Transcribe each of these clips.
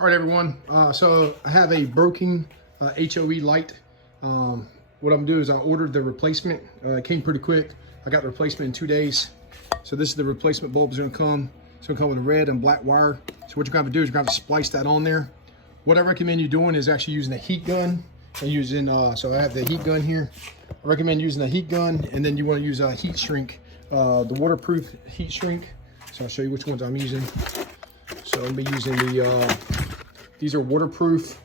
All right, everyone. So I have a broken HOE light. What I'm gonna do is I ordered the replacement. It came pretty quick. I got the replacement in 2 days. So this is the replacement bulb is gonna come. It's gonna come with a red and black wire. So what you're gonna have to do is you're gonna have to splice that on there. What I recommend you doing is actually using a heat gun and using, so I have the heat gun here. I recommend using a heat gun, and then you wanna use a heat shrink, the waterproof heat shrink. So I'll show you which ones I'm using. So I'm gonna be using the, these are waterproof,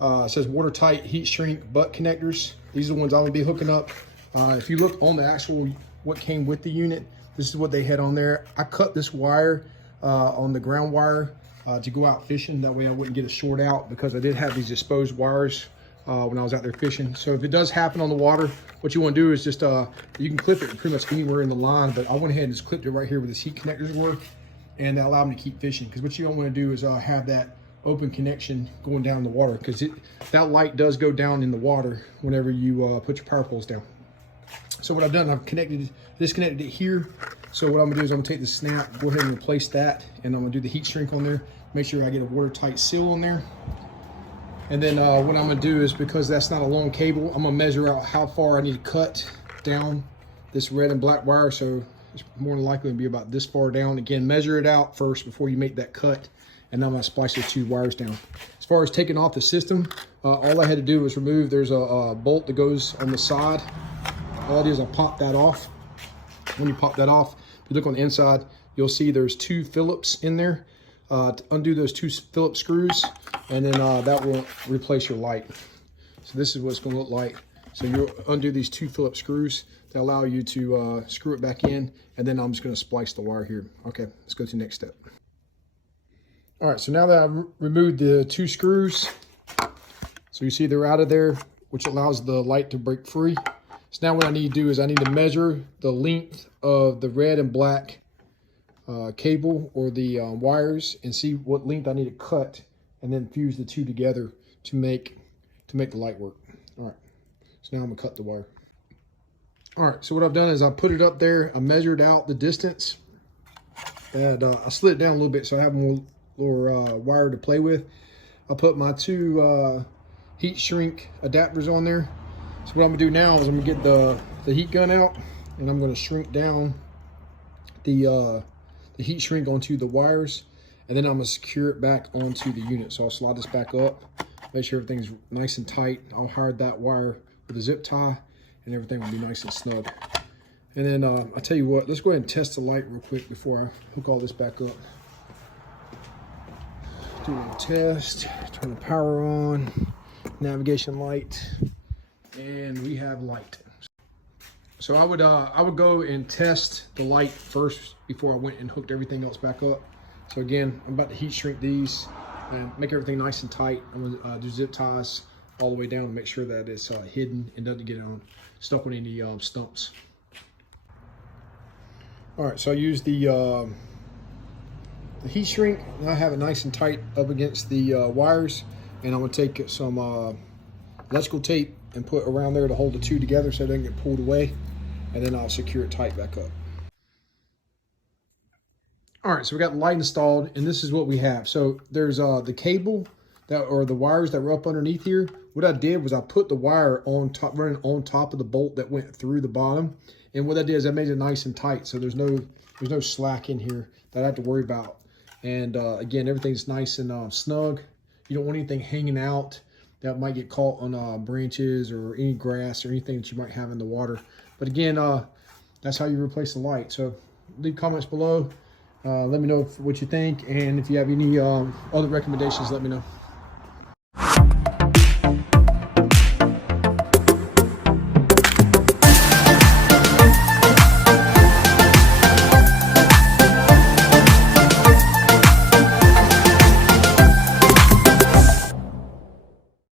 it says watertight heat shrink butt connectors. These are the ones I'm gonna be hooking up. If you look on the actual, what came with the unit, this is what they had on there. I cut this wire on the ground wire to go out fishing. That way I wouldn't get a short out, because I did have these exposed wires when I was out there fishing. So if it does happen on the water, what you wanna do is just, you can clip it pretty much anywhere in the line, but I went ahead and just clipped it right here where this heat connectors were, and that allowed me to keep fishing. Because what you don't wanna do is have that open connection going down in the water, because that light does go down in the water whenever you put your power poles down. So what I've done, I've disconnected it here. So what I'm gonna do is I'm gonna take the snap, go ahead and replace that, and I'm gonna do the heat shrink on there, make sure I get a watertight seal on there. And then what I'm gonna do is, because that's not a long cable, I'm gonna measure out how far I need to cut down this red and black wire. So it's more than likely to be about this far down. Again, measure it out first before you make that cut. And then I'm gonna splice those two wires down. As far as taking off the system, all I had to do was remove, there's a bolt that goes on the side. All I do is I'll pop that off. When you pop that off, if you look on the inside, you'll see there's 2 Phillips in there. To undo those 2 Phillips screws, and then that will replace your light. So this is what it's gonna look like. So you'll undo these 2 Phillips screws that allow you to screw it back in, and then I'm just gonna splice the wire here. Okay, let's go to the next step. All right, so now that I've removed the 2 screws, so you see they're out of there, which allows the light to break free. So now what I need to do is I need to measure the length of the red and black cable or the wires, and see what length I need to cut, and then fuse the 2 together to make the light work. All right, so now I'm gonna cut the wire. All right, so what I've done is I put it up there, I measured out the distance, and I slid it down a little bit so I have more wire to play with. I'll put my 2 heat shrink adapters on there. So what I'm gonna do now is I'm gonna get the heat gun out, and I'm gonna shrink down the heat shrink onto the wires, and then I'm gonna secure it back onto the unit. So I'll slide this back up, make sure everything's nice and tight. I'll hide that wire with a zip tie, and everything will be nice and snug. And then I'll tell you what, let's go ahead and test the light real quick before I hook all this back up. Do a test, turn the power on, navigation light, and we have light. So I would go and test the light first before I went and hooked everything else back up. So again, I'm about to heat shrink these and make everything nice and tight. I'm gonna do zip ties all the way down to make sure that it's hidden and doesn't get stuck on any stumps. All right, so I use the heat shrink, and I have it nice and tight up against the wires, and I'm gonna take some electrical tape and put around there to hold the 2 together so it doesn't get pulled away, and then I'll secure it tight back up. All right, so we got the light installed, and this is what we have. So there's the cable or the wires that were up underneath here. What I did was I put the wire on top, running on top of the bolt that went through the bottom, and what I did is I made it nice and tight, so there's no slack in here that I have to worry about. And again, everything's nice and snug. You don't want anything hanging out that might get caught on branches or any grass or anything that you might have in the water. But again, that's how you replace the light. So leave comments below. Let me know what you think. And if you have any other recommendations, let me know.